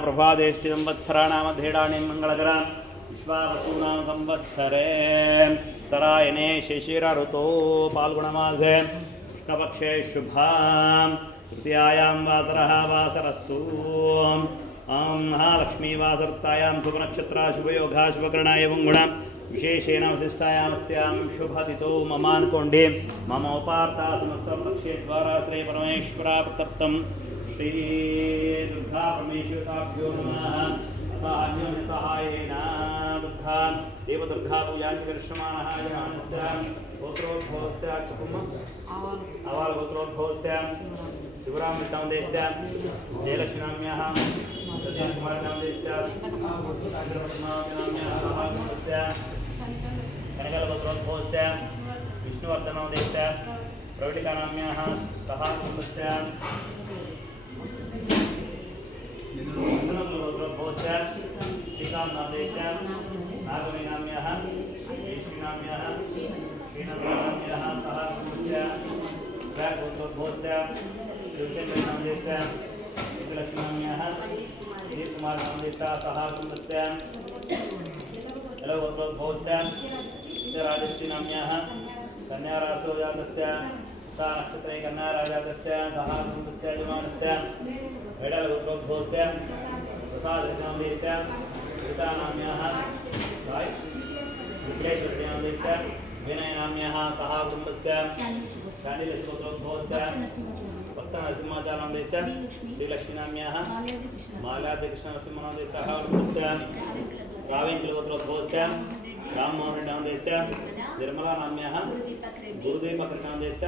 प्रभादेष्टि संवत्सराणामध्येडानि मंगलकरान् विश्वावसूनां संवत्सरे उत्तरायणे शिशिर ऋतो फाल्गुणमासे कृष्णपक्षे शुभां तृतीयायां वासरः वासरस्तु महालक्ष्मी वासरुत्तायां शुभनक्षत्रा शुभयोगा शुभकर्णाय गुणा विशेषेण वसिष्ठायामस्यां शुभतिथौ ममानुकोण्डे मम उपार्ता समस्तपक्षे द्वारा श्री परमेश्वरा प्रतप्तं श्री दुर्गा परमेश्वराभ्यो नमः अतः सहायेन दुर्गान् देवदुर्गा पूजां कर्षमाणः जनानस्य गोत्रोद्भवस्य अवाल गोत्रोद्भवस्य शिवराम विष्णुदेस्य जयलक्ष्मीनाम्याः सत्यकुमारनामदेस्य नाम्याः कनकलगोत्रोद्भवस्य विष्णुवर्धनदेस्य प्रवटिकानाम्याः सह कुटुम्बस्य गोत्रोद्भवस्य श्रीकान्तनामदेस्य नागवीनाम्याः वैष्णवीनाम्याः श्रीनन्दनाम्याः सह कुटुम्बस्य गोत्रोद्भवस्य शिवचन्द्रनामदेस्य लक्ष्मीनाम्याः दिलीपकुमारनामदेस्य सह कुटुम्बस्य गोत्रोद्भवस्य राजश्रीनाम्याः कन्याराशो जातस्य सा नक्षत्रे कन्याराजातस्य सह कुटुम्बस्य यजमानस्य वेडलगोत्रोद्भवस्य प्रसादनामदेस्य गीतानाम्याः विघ्नेश्वरनामदेस्य विनयनाम्याः सह कुटुम्बस्य शाण्डिल्यगोत्रोद्भवस्य भक्तनरसिंहाचार्यनामदेस्य श्रीलक्ष्मीनाम्याः माल्याद्यकृष्णनरसिंहनामदेस्य सह कुटुम्बस्य रावेन्द्रगोत्रोद्भवस्य राममोहननामदेस्य निर्मलानाम्याः गुरुदेवपत्रिकानामदेस्य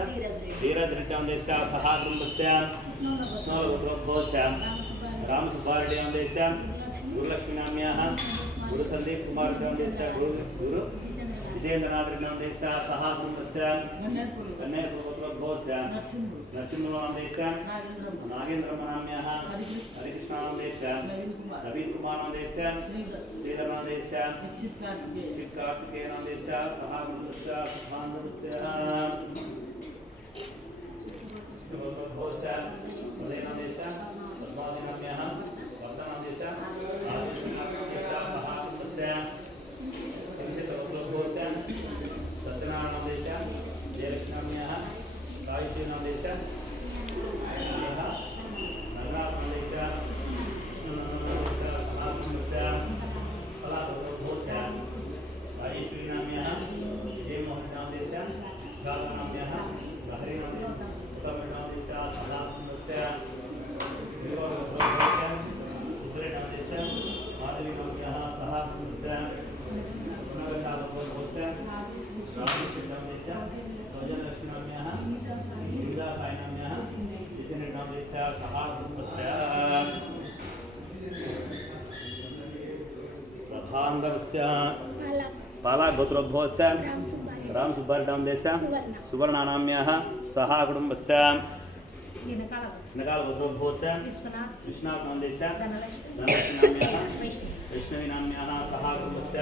धीरधृष्टामदेस्य सह कुटुम्बस्य कृष्णगोत्रोद्भवस्य रामसुब्बारेड्डिनामदेस्य गुरुलक्ष्मीनाम्याः गुरुसन्दीपकुमारनामदेस्य गुरु विजयेन्द्रनाथनामदेस्य सह कुटुम्बस्य कन्यागोत्रोद्भवस्य नरसिंहनामदेस्य नागेन्द्रनाम्याः हरिकृष्णनामदेस्य नवीनकुमारनामदेस्य श्रीधरनामदेस्य श्रीकार्तिकेयनामदेस्य सह कुटुम्बस्य सुभानन्दस्य गोत्रोद्भवस्य उदयनामदेस्य पद्मावतीनाम्याः वर्धनामदेस्य नागेन्द्रनामदेस्य सह कुटुम्बस्य गोत्रोद्भवस्य सत्यनारायणनामदेस्य जयलक्ष्मीनाम्याः राजश्रीनामदेस्य नगरानामदेस्य सनातनस्य कलागोत्रोद्भवस्य राजेश्वरीनाम्याः विजयमोहननामदेस्य गातनाम्याः लहरीनामदेस्य उत्तमनामदेस्य सनातनस्य विवाहगोत्रोद्भवस्य उद्रेनामदेस्य माधवीनाम्याः सह कुटुम्बस्य पुनर्गोत्रोद्भवस्य रामेश्वरनामदेस्य सौजन्यलक्ष्मीनाम्याः गिरिजासायनाम्याः जितेन्द्रनामदेस्य सह कुटुम्बस्य सभाङ्गस्य पालागोत्रोद्भवस्य रामसुब्बारेड्डिनामदेस्य सुवर्णानाम्याः सह कुटुम्बस्य नगालगोत्रोद्भवस्य विश्वनाथनामदेस्य धनलक्ष्मीनाम्याः वैष्णवीनाम्याः सह कुटुम्बस्य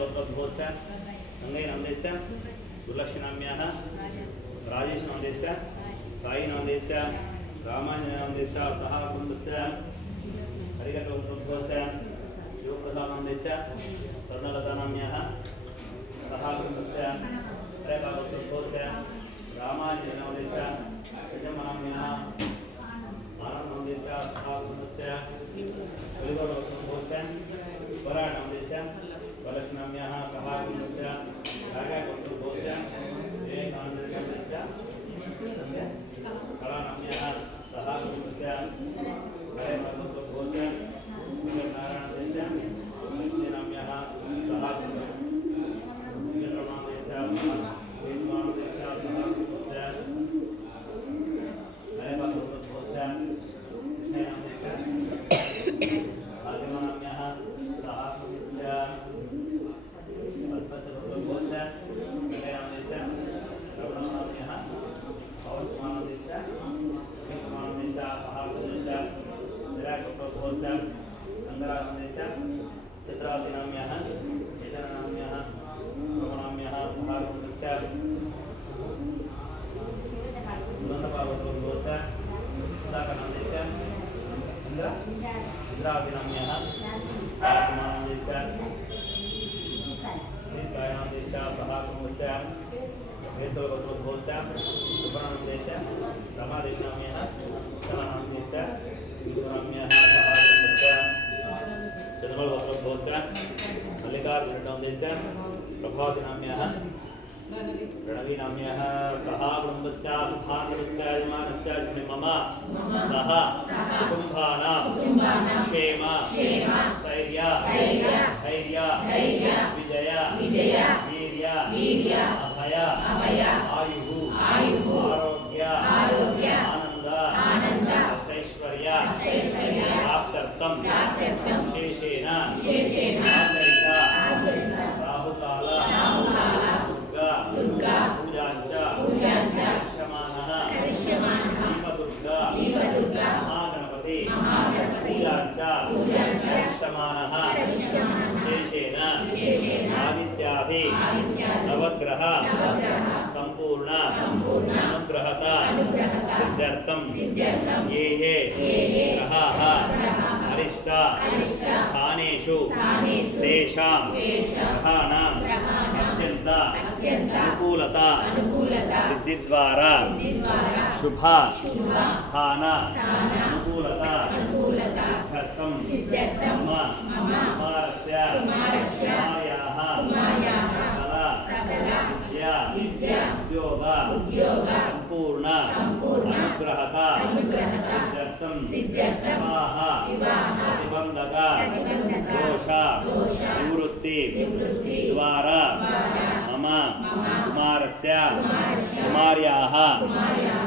गोत्रोद्भवस्य गंगैनामदेस्य गुरुलक्ष्मीनाम्याः राजेशनामदेस्य साईनामदेस्य रामाञ्जनामदेस्य सह कुटुम्बस्य हरिगोत्रोद्भवस्य योगप्रसादनामदेस्य स्वर्णलतानाम्याः सह कुटुम्बस्य हरेकागोत्रोद्भवस्य रामाञ्जनामदेस्य यजमानाम्याः आनन्दनामदेस्य सह कुटुम्बस्य हरिगोत्रोद्भवस्य वरानामदेस्य वरलक्ष्मीनाम्याः सह कुटुम्बस्य रागागोत्रोद्भवस्य विवेकानन्दनामदेस्य कलानाम्याः सह कुटुम्बस्य हरेगोत्रोद्भवस्य नारायणदेस्य लक्ष्मीनाम्याः सह कुटुम्बस्य वेदनामदेस्य सह कुटुम्बस्य हरेगोत्रोद्भवस्य कृष्णनामदेस्य आदिमानाम्याः सह कुटुम्बस्य अल्पसगोत्रोद्भवस्य कल्याणामदेस्य रघुनाथनाम्याः पवनकुमारनामदेस्य विवेककुमारनामदेस्य सह कुटुम्बस्य विरागोत्रोद्भवस्य गंगरानामदेस्य चित्रावतीनाम्याः चैतन्यनाम्याः रघुनाम्याः सह कुटुम्बस्य गुणन्तपागोत्रोद्भवस्य सुधाकरनामदेस्य इंद्रावती नाम्यः आत्मानन्देस्य श्रीसायानन्देस्य सहाकुम्भस्य वेदोगतोद्भवस्य सुब्रह्मण्यस्य रमादेवी नाम्यः उत्तमानन्देस्य विदुराम्यः सहाकुम्भस्य चन्द्रमलगोत्रोद्भवस्य मल्लिकार्जुनस्य प्रभावती नाम्यः रणवी नाम्यः सहाकुम्भस्य सुभागवस्य यजमानस्य मम सह कुटुम्बानां क्षेम स्थैर्य धैर्य विजय वीर्य अभय आयुः आरोग्य आनंद अष्टैश्वर्य प्राप्त्यर्थं शेषेण आचरित राहुकाल दुर्गा पूजांच करिष्यमानः दीपदुर्गा महागणपति पूजांच करिष्यमानः शेषेण आदित्यादि नवग्रह संपूर्ण अनुग्रहता सिद्ध्यर्थं ये ग्रहाः अरिष्ट स्थानेषु तेषां ग्रहाणाम् अत्यंत अनुकूलता सिद्धिद्वारा शुभ स्थान अनुकूलता सिद्ध्यर्थं मम कुमारस्य सकल विद्या उद्योग संपूर्ण अनुग्रहता सिद्ध्यर्थं विवाह प्रतिबंधक दोष निवृत्ति द्वारा मम कुमारस्य कुमार्याः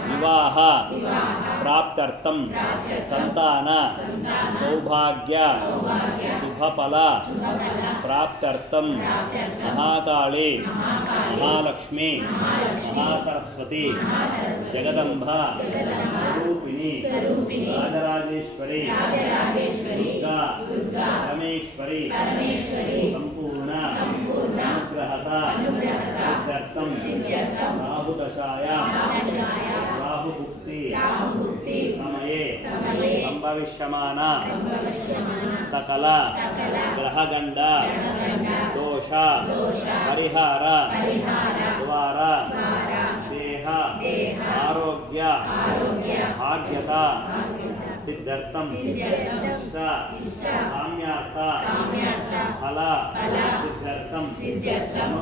विवाह प्राप्त्यर्थं संतान सौभाग्य शुभफल प्राप्त्यर्थं महाकाली महालक्ष्मी महासरस्वती जगदम्ब स्वरूपिणी राजराजेश्वरी दुर्गा परमेश्वरी संपूर्ण अनुग्रहता सिद्ध्यर्थं राहुदशायां राहुभुक्ति समये संभविष्यमान सकल ग्रहगंड दोष परिहार द्वारा देह आरोग्य भाग्यता सिद्ध्यर्थं इष्ट काम्यार्थ फल सिद्ध्यर्थं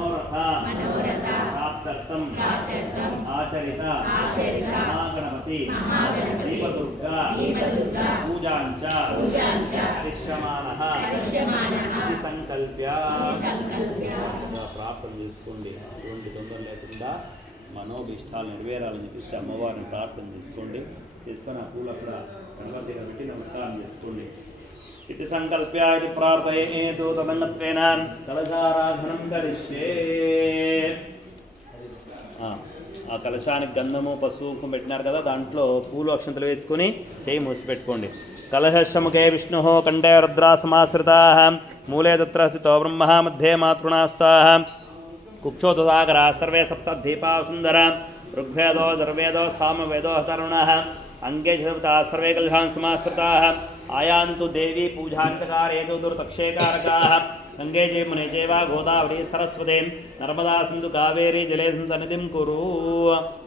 मनोरथ प्राप्त्यर्थं आचरित महागणपति दीपदुर्गा पूजांच करिष्यमानः इति संकल्प्य ప్రార్థన చేసుకోండి. ఎటువంటి తొందర లేకుండా మనోభిష్టాలు నెరవేరాలని చెప్పేసి అమ్మవారిని ప్రార్థన చేసుకోండి. చేసుకొని ఆ పూలు అక్కడ గణపతి దగ్గర పెట్టి నమస్కారం చేసుకోండి. ఇది సంకల్ప్య ఇది ప్రార్థయేతు తదన్నత్వేన కలశారాధనం కరిష్యే. ఆ కలశానికి గంధము పసుపు పెట్టినారు కదా, దాంట్లో పూలు అక్షంతలు వేసుకొని చేయి మూసిపెట్టుకోండి. కలశముఖే విష్ణు కంఠే రుద్రా సమాశ్రితా మూలే తత్ర స్థితో బ్రహ్మ మధ్యే మాతృణాస్తా కుక్షో దుదాగరా సర్వే సప్త దీపా సుందర ఋగ్వేదో దుర్వేదో సామవేదో తరుణ అంగే చతుర్తా సర్వే కలశాన్ సమాశ్రితా ఆయాంతు దేవీ పూజాంచకారేతు దుర్తక్షేకారకాః గంగే జయమునే చైవ గోదావరి సరస్వతే నర్మదా సింధు కావేరీ జలే సన్నిధిం కురు.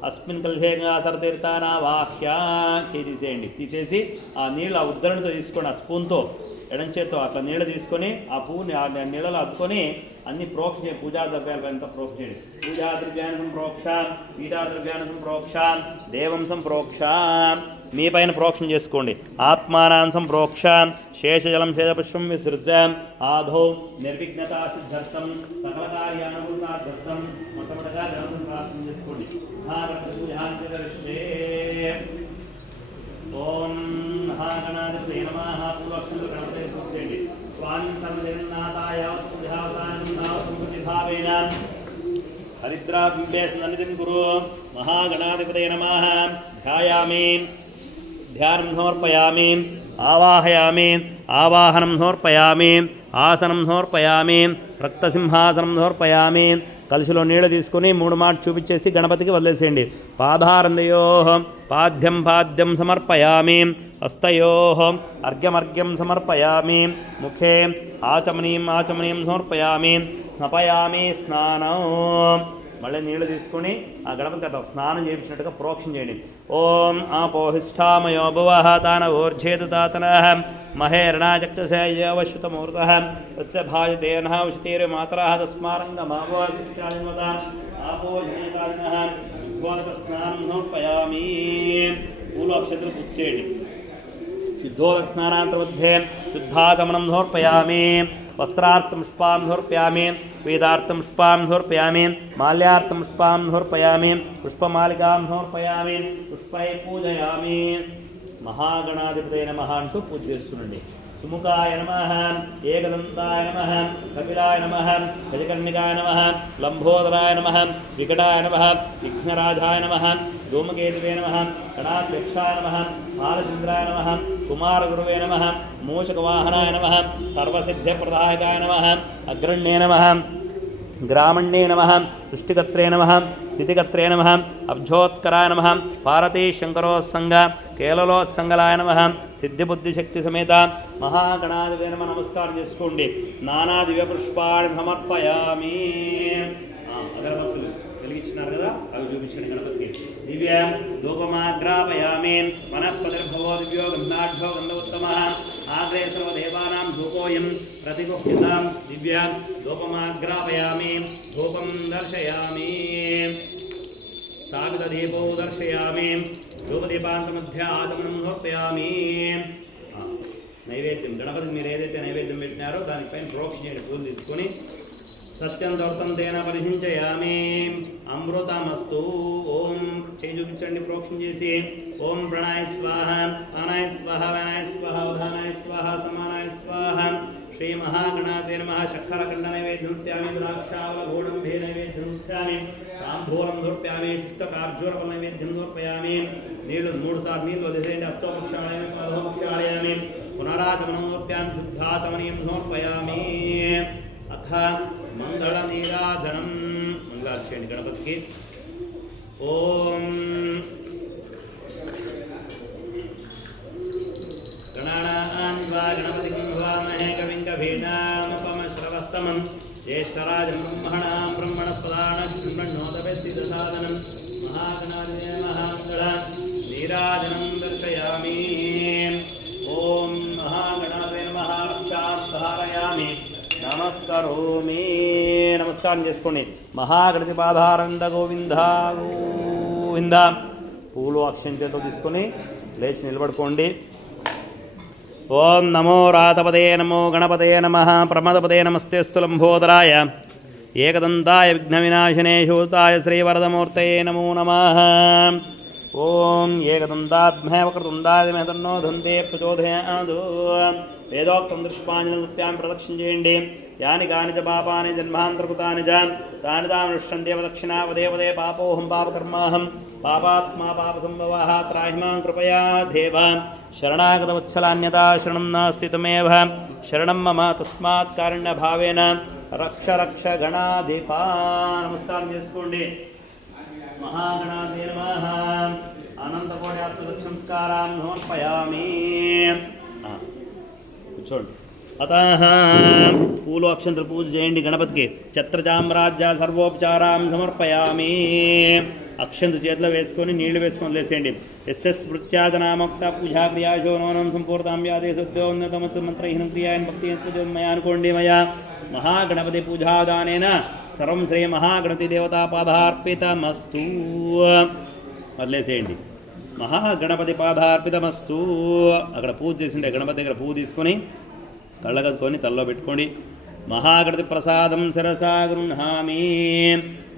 అస్మిన్ కలశే సరతీర్థానావాహ్య. తీసేయండి. తీసేసి ఆ నీళ్ళు ఆ ఉద్దరణతో తీసుకోండి. ఆ స్పూన్తో ఎడం చేత్తో అట్లా నీళ్ళు తీసుకొని ఆ పువ్వుని ఆ నీళ్ళలో అద్దుకొని అన్ని ప్రోక్ష చేయండి. పూజా ద్రవ్యాలంతా ప్రోక్ష చేయండి. పూజా ద్రవ్యాన్ని సంప్రోక్ష, పీఠా ద్రవ్యాన్ని సంప్రోక్ష, దేవం సంప్రోక్ష. మీ పైన ప్రోక్షణ చేసుకోండి. ఆత్మానాం సంప్రోక్ష శేషజలం శేషపుష్పం విసృజ్య ఆధో నిర్విఘ్నతా సిద్ధ్యర్థం సకల కార్యానుకూలతార్థం మొట్టమొదటిగా జలం ప్రార్థన చేసుకోండి. ఓం మహాగణాధిపతయే నమః. పూర్వక్షంలో గణపతి కూర్చోండి. స్వాంతం జగన్నాథాయ భావేన హరిద్రాబింబే సన్నిధిం కురు. మహాగణాధిపతయే నమః. ధ్యాయామి, ధ్యానం సమర్పయామి, ఆవాహయామి, ఆవాహనం సమర్పయామి, ఆసనం సమర్పయామి, రక్తసింహాసనం సమర్పయామి. కలశలో నీళ్ళు తీసుకొని 3 మాటలు చూపించేసి గణపతికి వదిలేసేయండి. పాదారందయో పాద్యం పాద్యం సమర్పయామి, हस्तयोः अर्घ्यमर्घ्यं समर्पयामि मुखे आचमनीं समर्पयामि स्नपयामि स्नानं మళ్ళీ నీళ్ళు తీసుకుని ఆ గణపతి గత స్నానం చేయించినట్టుగా ప్రోక్షణ చేయండి. ఓం ఆపోహిష్టామయో భువః తానవోర్జేదుతాతనః మహేరణాచక్షసేయవశ్యుతమూర్తః తస్య భాజతేనః ఉషితేర్మాతరः తస్మారంగమావోషిత్యాలిమత ఆపోజితాదినః ఉద్వారక స్నానం సమర్పయామి. పూర్వాక్షత్రం పుచ్చేయండి. శుద్ధోదక స్నానాంతర్मध्ये శుద్ధాగమనం సమర్పయామి. वस्त्रार्थं पुष्पां समर्पयामि वेदार्थं पुष्पां समर्पयामि माल्यार्थं पुष्पां समर्पयामि पुष्पमालिकां समर्पयामि पुष्पै पूजयामि. महागणाधिपतये नमः अंटू पूज चेस्तुंडि. सुमुखाय नमः एकदन्ताय नमः कपिलाय नमः गजकर्णिकाय नमः लंबोदराय नमः विकटाय नमः विघ्नराजाय नमः धूमकेतवे नमः गणाध्यक्षाय नमः बालचन्द्राय नमः कुमारगुरुवे नमः मूषकवाहनाय नमः सर्वसिद्धिप्रदायकाय नमः अग्रण्ये नमः ग्रामण्ये नमः सृष्टिकर्त्रे नमः स्थितिकर्त्रे नमः अब्जोत्कराय नमः पार्वती शंकरोत्संग केललोत्संगलाय नमः सिद्धिबुद्धिशक्ति समेत महागणाधिपतये नमः. नमस्कार చేసుకోండి. నానా దివ్య పుష్పాన్ని సమర్పయామి. అగరబత్తులు వెలిగించినారు కదా, అవి చూపించండి గణపతికి. దివ్య ధూపమాగ్రాపయామి. వనస్పతిర్భవో దివ్యో గంధాఢ్యో గంధోత్తమః ఆగ్రే సర్వదేవానాం ధూపోయం ప్రతిగుహ్యతాం. దివ్య ధూపమాగ్రాపయామి. ధూపం దర్శయామి. సాగదీపో దర్శయామి. ధూపదీపాంతమధ్య ఆచమనం సమర్పయామి. నైవేద్యం గణపతికి మీరు ఏదైతే నైవేద్యం పెట్టినారో దానిపైన ప్రోక్షణ చేయండి. పూలు తీసుకొని సత్యం దౌర్తం తేన పరిహించయామి. అమృతమస్తు. ఓం చేయి చూపించండి ప్రోక్షణ చేసి. ఓం ప్రణాయ స్వాహ ప్రాణాయ స్వాహ వ్యానాయ స్వాహ ఉదానాయ స్వాహ సమానాయ స్వాహ. శ్రీ మహాగణాధిపతయే నమః. శక్కరఖండ నైవేద్యం సమర్పయామి. ద్రాక్షావలగోడంబే నైవేద్యం సమర్పయామి. తాంబూలం సమర్పయామి. శుష్కకార్జూరఫల నైవేద్యం సమర్పయామి. నీళ్లు 3 సార్లు నీళ్ళు వదిలేయండి. హస్తోపక్షాళయామి పాదోపక్షాళయామి. పునరాచమనం సమర్పయామి. శుద్ధాచమనీయం సమర్పయామి. అథ మంగళ నీరాజనం. మంగళాలు చేయండి గణపతికి. ఓం గణానాన్వా గణపతిం భవామహే కవిం కవీనాముపమశ్రవస్తమం జ్యేష్ఠరాజం బ్రహ్మణాం బ్రహ్మణస్పదాన బ్రహ్మణోదవేద్దిదసాదనం మహాగణాధిపతయే నమః. మంగళ నీరాజనం దర్శయామి. ఓం మహాగణాధిపతయే నమః. రక్షాం ధారయామి. నమస్కరోమి. నమస్కారం చేసుకోండి. మహాగణపతి పాదారంద గోవింద గోవింద. పూలు అక్షంతతో తీసుకొని లేచి నిలబడుకోండి. ఓం నమో రాతపదయే నమో గణపతయే నమః. ప్రమదపదయే నమస్తేస్తు లంబోదరాయ ఏకదంతాయ విఘ్నవినాశనే శూతాయ శ్రీవరదమూర్తయే నమో నమః. ఓం ఏకదంతాత్మహ వక్రతుండాయ తన్నో దంతే ప్రచోదయాదు. వేదోక్తం దృష్పాంజలిప్యాం ప్రదక్షిణ చేయండి. యాని కాని చ పాపాని జన్మాంతర్కృతాని చ తాని తానుష్ఠంతే దక్షిణావదేవదే పాపోహం పాపకర్మాహం పాపాత్మా పాపసంభవః త్రాహిమాం కృపయా దేవ. శరణాగతవత్సలాన్యతా శరణం నాస్తి త్వమేవ శరణం మమ తస్మాత్ కారుణ్యభావేన రక్ష రక్ష గణాధిపా. నమస్కారం చేసుకోండి. మహాగణాధిపతయే నమః. అనంతకోటి ఆత్మదక్షంస్కారాన్ సమర్పయామి. కూర్చోండి. అతః పూలు అక్షంతలు పూజ చేయండి గణపతికి. ఛత్రచామ్రాజ్య సర్వోపచారాం సమర్పయామి. అక్షంత చేతిలో వేసుకొని నీళ్లు వేసుకొని లేసేయండి. ఎస్ఎస్ స్మృత్యాదనామక్త పూజా క్రియాశో నోనం సంపూర్తాం వ్యాధి సద్యోన్నతమత్స మంత్రహీనం క్రియాయన్ భక్తి మయా అనుకోండి. మయా మహాగణపతి పూజాదానేన సర్వం శ్రీ మహాగణపతి దేవతా పాదార్పితమస్తు. వదిలేసేయండి. మహాగణపతి పాదార్పితమస్తు. అక్కడ పూజ చేసిండే గణపతి దగ్గర పువ్వు తీసుకొని కళ్ళగద్దుకొని తల్లో పెట్టుకోండి. మహాగణపతి ప్రసాదం శిరసా గృహామి.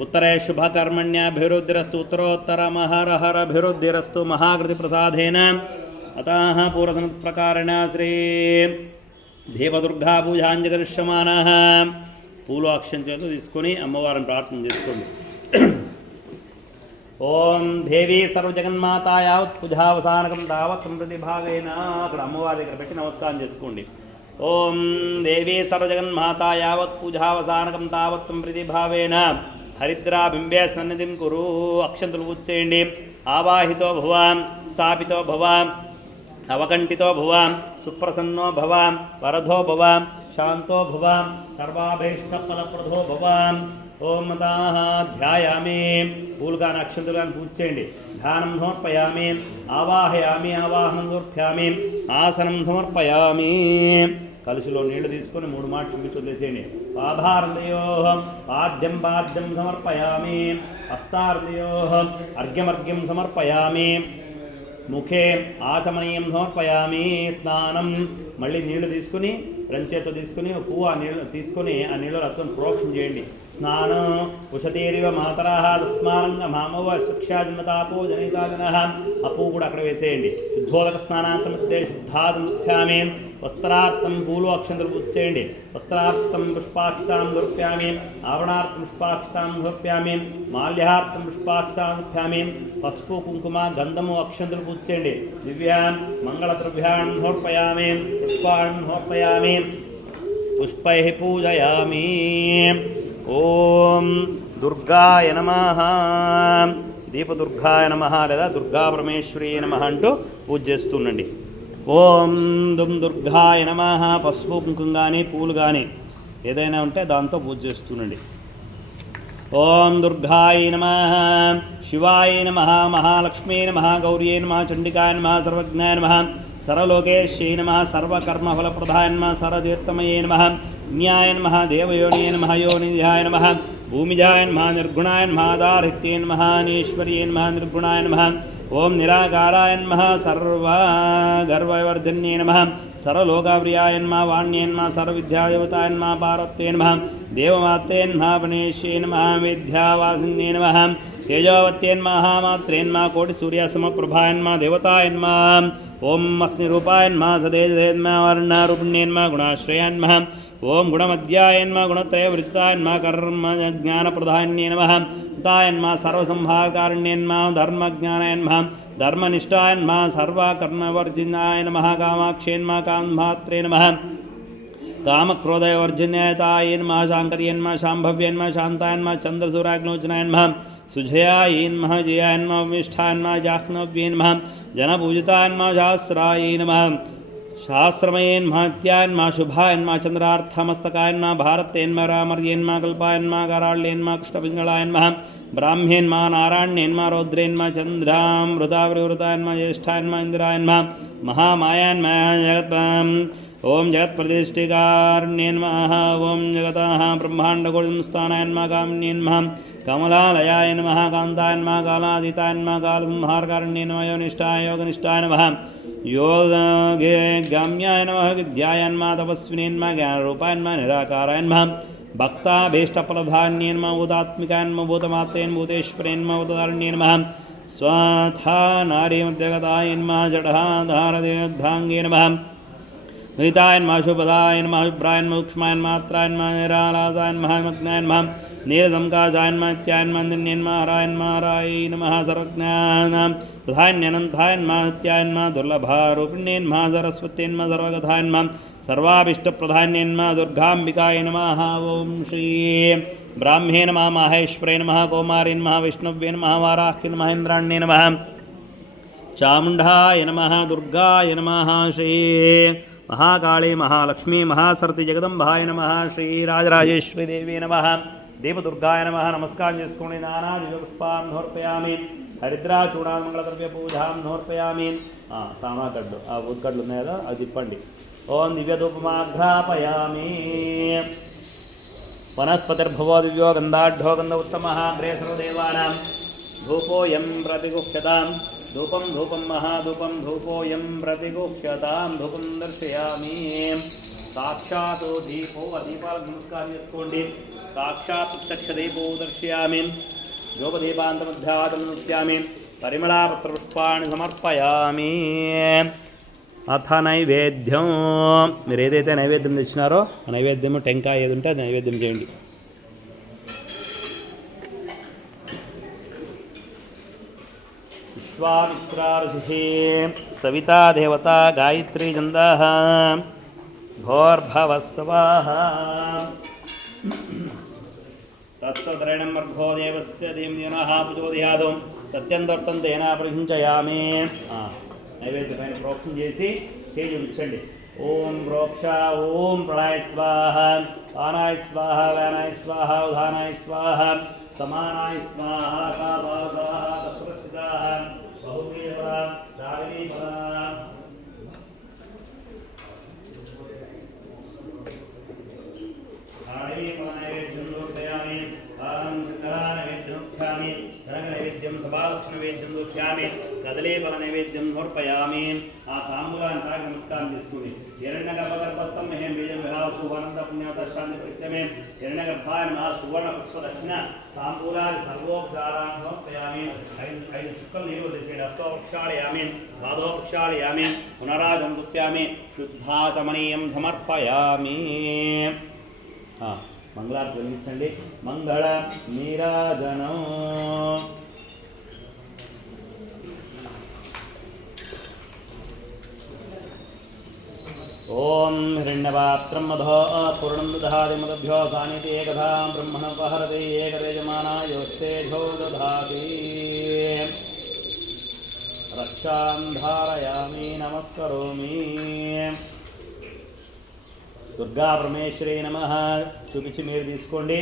ఉత్తరే శుభకర్మణ్యాభివృద్ధిరస్తు ఉత్తరోత్తర మహరహరభివృద్ధిరస్తు మహాగణపతి ప్రసాదేన. అతః పూర్వసమత్ప్రకారేణ శ్రీ దేవదుర్గా పూజాంజకరిష్యమానః. పూలు అక్షంతలు తీసుకొని అమ్మవారిని ప్రార్థన చేసుకోండి. ఓం దేవీ సర్వజగన్మాత యావత్ పూజావసానకం తావత్ సంప్రతిభావేన. అక్కడ అమ్మవారి దగ్గర పెట్టి నమస్కారం చేసుకోండి. ఓం దేవీ సర్వజగన్మాత యావత్ పూజావసానకం తావత్ సంప్రతిభావేన హరిద్రాబింబే సన్నిధిం కురు. అక్షంతలు పూజ చేయండి. ఆవాహితో భవ స్థాపితో భవ అవకంఠితో భువ సుప్రసన్నో భవ వరదో భవ శాంతో భవ సర్వాభీష్టఫలప్రదో భవ. ఓం మతాః ధ్యాయామి. పూలుగా నక్షత్రులను పూజ చేయండి. ధ్యానం సమర్పయామి. ఆవాహయామి. ఆవాహనం సమర్పయామి. ఆసనం సమర్పయామి. కలుషులో నీళ్లు తీసుకొని 3 మాటలు చూపించి వదిలేసేయండి. పాదార్దయో పాద్యం పాద్యం సమర్పయామి. హస్తార్దయో అర్ఘ్యమర్ఘ్యం సమర్పయామి. ముఖే ఆచమనీయం సమర్పయామి. స్నానం. మళ్ళీ నీళ్లు తీసుకుని రంచేతో తీసుకుని పువ్వు ఆ నీళ్ళు తీసుకొని ఆ నీళ్ళు రత్నం ప్రోక్షణ చేయండి. స్నానం. ఉషతీరివ మాతరాహ తస్మానంగ మామవ శిక్షాజన్మతాపో జనితాజన. ఆ పువ్వు కూడా అక్కడ వేసేయండి. శుద్ధోదక స్నానాంతమధ్య శుద్ధాత్ముఖ్యామి. వస్త్రార్థం పూలు అక్షంతలు పుచ్చేయండి. వస్త్రార్థం పుష్పాక్షితాం సమర్ప్యామి. ఆవరణార్థం పుష్పాక్షితాం సమర్ప్యామి. మాల్యార్థం పుష్పాక్షితాం సమర్ప్యామి. పసుపు కుంకుమ గంధము అక్షంతలు పుచ్చేయండి. దివ్యాన్ మంగళద్రవ్యాన్ సమర్పయామి. పుష్పాన్ సమర్పయామి. పుష్పై పూజయామి. ఓం దుర్గాయ నమః. దీపదుర్గాయ నమః లేదా దుర్గా పరమేశ్వరీ నమః అంటూ పూజ చేస్తుండండి. ఓం దుర్గాయ నమః. పసుపు కుంకుమ కానీ పూలు కానీ ఏదైనా ఉంటే దాంతో పూజ చేస్తుండండి. ఓం దుర్గాయ నమః. శివాయ నమః. మహాలక్ష్మీ నమః. గౌర్యై నమః. చండికాయ నమః. సర్వజ్ఞాయ నమః. సర్వలోకేశ్వై నమః. సర్వకర్మఫలప్రదాయ నమః. సర్వతీర్థమయే నమః. న్యాయ నమః. దేవయోనియ నమః. యోనిధ్యాయ నమః. భూమిజాయ నమః. నిర్గుణాయ నమః. దారిత్యే నమః. ఈశ్వర్యే నమః. నిర్గుణాయ నమః. ఓం నిరాకారాయ నమః. సర్వగర్వవర్ధన్యే నమః. సర్వలోకప్రియాయ నమః. వాణ్యే నమః. సర్వవిద్యాదేవతాయ నమః. పార్వత్యే నమః. దేవమాత్రే నమః. గణేశ్యే నమః. విద్యావాసిన్యే నమః. తేజోవత్యే నమః. మాత్రే నమః. కోటి సూర్యసమప్రభాయ నమః. దేవతాయ నమః. ఓం అగ్నిరూపాయ నమః. సదేజే నమః. వర్ణరూపిణ్యే నమః. గుణాశ్రయాయ నమః. ఓం గుణమధ్యాయ నమః. గుణత్రయవృత్తాయ నమః. కర్మ జ్ఞానప్రధాన్యే నమః. తాయ నమః. సర్వసంహారకారిణ్యే నమః. ధర్మజ్ఞానాయ నమః. ధర్మనిష్టాయ నమః. సర్వకర్మవర్జినాయ నమః. కామాక్షే నమః. కామమాత్రే నమః. కామక్రోధవర్జన్యాయతాయ నమః. శాంకర్యే నమః. శాంభవ్యే నమః. శాంతాయ నమః. చంద్రసూరాగ్నోచనాయ నమః. సుజయాయ నమః. జయాయ నమః. విష్ఠాయ నమః. జాహ్నవ్యే నమః. జనపూజితాయ నమః. శాస్త్రాయ నమః. శాస్త్రమయే నమః. నిత్యాయ నమః. శుభాయ నమః. చంద్రార్థమస్తకాయ నమః. భారతే నమః. రామర్యే నమః. కల్పాయ నమః. కారాళ్యే నమః. కృష్ణపింగళాయ నమః. బ్రాహ్మ్యే నమః. నారాయణ్యే నమః. రౌద్రే నమః. చంద్రామృతావృతాయ నమః. జ్యేష్ఠాయ నమః. ఇంద్రాయ నమః. మహామాయాయ నమః. జగత్పాం. ఓం జగత్ప్రతిష్ఠికారుణ్యే నమః. ఓం జగతః బ్రహ్మాండకోటిస్థానాయ నమః. కామిన్యే నమః. కమలాలయాయ నమః. కాంతాయ నమః. కాలాతీతాయ నమః. కాలసంహారకారుణ్యే నమః. యోనిష్ఠాయ యోగనిష్ఠాయ నమః. యోగే గామ్యాయ నమః. విద్యాయ నమః. తపస్వినే నమః. జ్ఞానరూపాయ నమః. నిరాకారాయ నమః. భక్తాభీష్టఫలధాన్యే నమః. భూతాత్మికాయ నమః. భూతమాత్రే నమః. భూతేశ్వరే నమః. భూతధారణ్యే నమః. స్వాథా నారీమద్యగతాయ నమః. జడహాధారదేర్ధాంగే నమః. हिताय नमः. शुभदाय नमः. शुभ्राय नमः. सूक्ष्माय नमः. मात्राय नमः. निरालासाय नमः. मग्नाय नमः. नीलसंकाशाय नमः. नित्याय नमः. निर्ण्ये नमः. हराय नमः. हराय नमः. सर्वज्ञानां प्रधान्यनन्ताय नमः. नित्याय नमः. दुर्लभारूपिण्ये नमः. सरस्वत्यै नमः. सर्वगताय नमः. सर्वाभीष्टप्रधान्ये नमः. दुर्गाम्बिकाय नमः. ओं श्री ब्राह्मे नमः. माहेश्वरे नमः. कौमारी नमः. विष्णुवे नमः. वाराह्य नमः. इन्द्राण्ये नमः. चामुण्डाय नमः. दुर्गाय नमः. श्री महाकाली महालक्ष्मी महासरति जगदंबाय नमः. श्रीराजराजेश्वरी देवी नमः. देवदुर्गाय नमः. नमस्कार చేసుకోండి. నానా దివ్యపుష్పాన్ సమర్పయామి. హరిద్రాచూడాన్ మంగళద్రవ్య పూజాం సమర్పయామి. సామాకడ్లు ఆ ఊద్కడ్లు ఉన్నాయి కదా అది తిప్పండి. ఓం దివ్యధూపమాఘ్రాపయామి. వనస్పతిర్భవో దివ్యో గంధాఢ్యో గంధ ఉత్తమః. అగ్రేసరో దేవానాం ధూపోయం प्रतिगुह्यतां. धूपं धूपं महाधूपं धूपोऽयं प्रतिगुह्यतां. धूपं दर्शयामि. साक्षात् दीपो दीपाలకు నమస్కారం చేసుకోండి. సాక్షాత్ ప్రత్యక్ష దీపో దర్శయామి. యోగదీపాంతమధ్యాదం నృత్యామి. పరిమళాపత్రపుష్పాన్ని సమర్పయామి. అథ నైవేద్యం. మీరు ఏదైతే నైవేద్యం తెచ్చినారో ఆ నైవేద్యము టెంకాయ ఏది ఉంటే అది నైవేద్యం చేయండి. విశ్వామిత్రార్షి సవితా దేవతా గాయత్రీ చందః భోర్భవస్వాహ. తత్సద్రైణం మర్ఘో దేవస్య దేమ్యనః ప్రచోదయాద్. సత్యం దర్తం తేన ప్రహించయామి. నైవేద్య పైన ప్రోక్షణ చేసి చేయి చూపించండి. ఓం ప్రోక్ష ఓం ప్రణాయ స్వాహ పానాయ స్వాహ వ్యానాయ స్వాహ ఉదానాయ స్వాహ సమానాయ స్వాహ కాపాదాః బహుమేవ దారిణీ ఫలా నైవేద్యం దోక్షయామి నైవేద్యం దోక్షయామి నైవేద్యం సభాలక్ష్మవేద్యం దోక్షయామి కదలీఫల నైవేద్యం సమర్పయామి. ఆ తాంబూలాన్ని తాగి నమస్కారం చేసుకుని హిరణ్య గర్భగర్భస్థం మహేం బీజం విహాసు వనంత పుణ్యదర్శాన్ని ప్రత్యమే హిరణ్య గర్భాయ సువర్ణ పుష్ప దక్షిణ తాంబూలాన్ని సర్వోపచారాన్ని సమర్పయామి. ఐదు చుక్కలు నీరు వదిలేసేయండి. అష్టోపక్షాళయామి పాదోపక్షాళయామి పునరాజం దుప్యామి శుద్ధాచమనీయం సమర్పయామి. మంగళార్తి వెలిగించండి. మంగళ నీరాజనం. ఓం హిరణ్యపాత్రం మధో పూర్ణం దధాతి మదభ్యో సానితి ఏకథాం బ్రహ్మణోపహరతి ఏకరేజమానాయోస్తేజో దధాతి. రక్షాం ధారయామి నమస్కరోమి. దుర్గా పరమేశ్వరీ నమః చూపించి మీరు తీసుకోండి.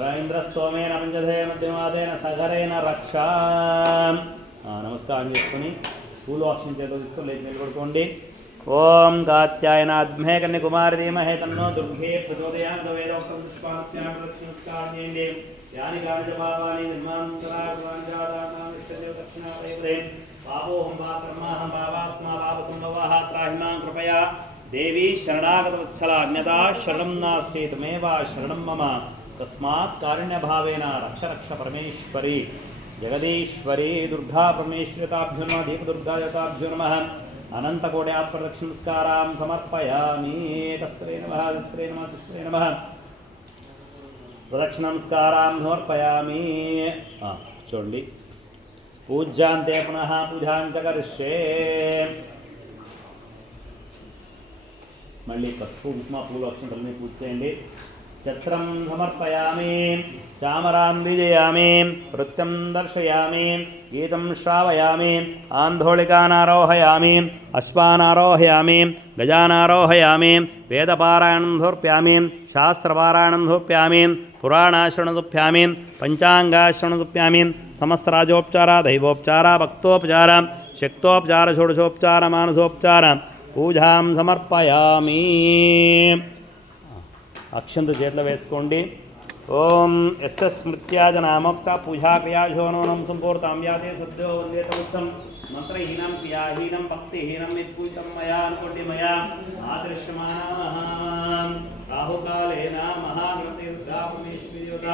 రవీంద్రస్తోమేన పంచధేన మధ్యమాదేన సగరైన రక్ష. నమస్కారం చేసుకొని పూలు అక్షం చేతులు తీసుకొని లేచి నిలబడుకోండి. ఓం కాత్యాయనాద్మహే కన్యకుమారి ధీమహే తన్నో దుర్గే ప్రచోదయాత్ వేదోక్తం పుష్పాక్షాన్ని చేయండి. యాని కాని నిర్మాణాంతరాజాదానామిష్టదేవ దక్షిణాలయ పాపోహం పాపర్మాహం పాపాత్మా పాపసంభవః త్రాహిమాం కృపయా దేవి శరణాగతవత్సల అన్యతా శరణం నాస్తి త్వమేవ శరణం మమ తస్మాత్ కారుణ్యభావేన రక్ష రక్ష పరమేశ్వరి జగదీశ్వరి. దుర్గా పరమేశ్వరితాభ్యో నమః దీపదుర్గాయతాభ్యో నమః అనంతకోట్యాప్రదక్షిణస్కారాం సమర్పయామి. తస్రై నమః తస్రై నమః తస్రై నమః ప్రదక్షిణంస్కారాం సమర్పయామి. చూడండి పూజ్యాంతే పునః పూజాంచ కరిష్యే. మళ్ళీ పసుపు కుంకుమ పూలు అక్షంతలని పూజ చేయండి. చత్రం సమర్పయామి. చామరాం విజయామి. నృత్యం దర్శయామి. గీతం శ్రావయామి. ఆందోళికానారోహయామి. అశ్వానారోహయామి. గజానారోహయామి. వేదపారాయణం సమర్ప్యామి. శాస్త్రపారాయణం సమర్ప్యామి. పురాణాశ్రవణదుప్యామి. పంచాంగాశ్రవణదుప్యామి. సమస్తరాజోపచార దైవోపచార భక్తోపచార శక్తోపచార షోడశోపచార మానసోపచార పూజాం సమర్పయామి. అక్షంత చేతిలో వేసుకోండి. ఓం ఎస్ఎస్ స్మృత్యాజనామోక్త పూజాక్రియాశోనం సంపూర్తాం యాతే సద్యో వందేతముత్తం మంత్రహీనం క్రియాహీనం భక్తిహీనం యత్పూజితం మయా అనుకోండి. మయా ఆదృశ్యమానః రాహుకాలేన మహాగణపతిర్గా పరమేశ్వరీదేవత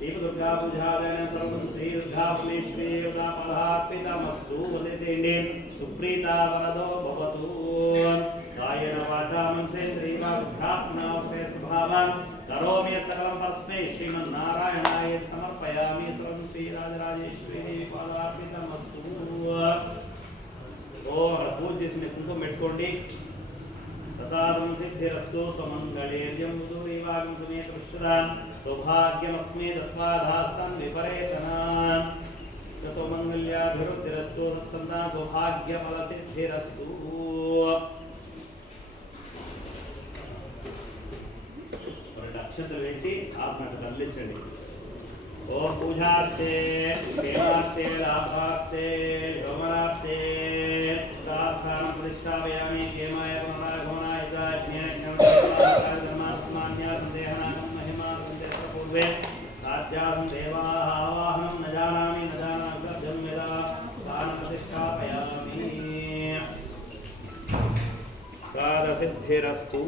దీపదుర్గా పూజాలైన సర్వం శ్రీ దుర్గా పరమేశ్వరీదేవత ఫలార్పితమస్తు. వదిలేసేయండి. సుప్రీత వరదో భవతు. కాయేన వాచా మనసేంద్రియా బుద్ధ్యాత్మనా స్వభావాన్ కరోమి సకలం తస్మై శ్రీమన్నారాయణాయ సమర్పయామి. సర్వం శ్రీ రాజరాజేశ్వరీదేవి పాదార్పితమస్తు. అక్కడ పూజ చేసిన కుంకుమ పెట్టుకోండి. ప్రసాదం సిద్ధిరస్తు స్వమంగళేర్యం మృదురీవాగం సుమేత విశ్వదాన్ సౌభాగ్యమస్మే దత్వాధాస్తం విపరేచనాన్ స్వమంగళ్యాభివృద్ధిరస్తు సంతా సౌభాగ్యఫల సిద్ధిరస్తు. అక్షంతలు వేసి ఆత్మకు తరలించండి. ఓం పూజార్తే ప్రేమార్తే లాభార్తే యోమనార్తే ప్రార్థానం ప్రతిష్టాపయామి. కేమాయ పునరాగమనాయ జ్ఞానమాత్మాన్యా సందేహనాగం మహిమా సందేహపూర్వే సాధ్యాసం దేవాః ఆవాహనం న జానామి న జానామి వేదా స్థానం ప్రతిష్టాపయామి. ప్రాదసిద్ధిరస్తు.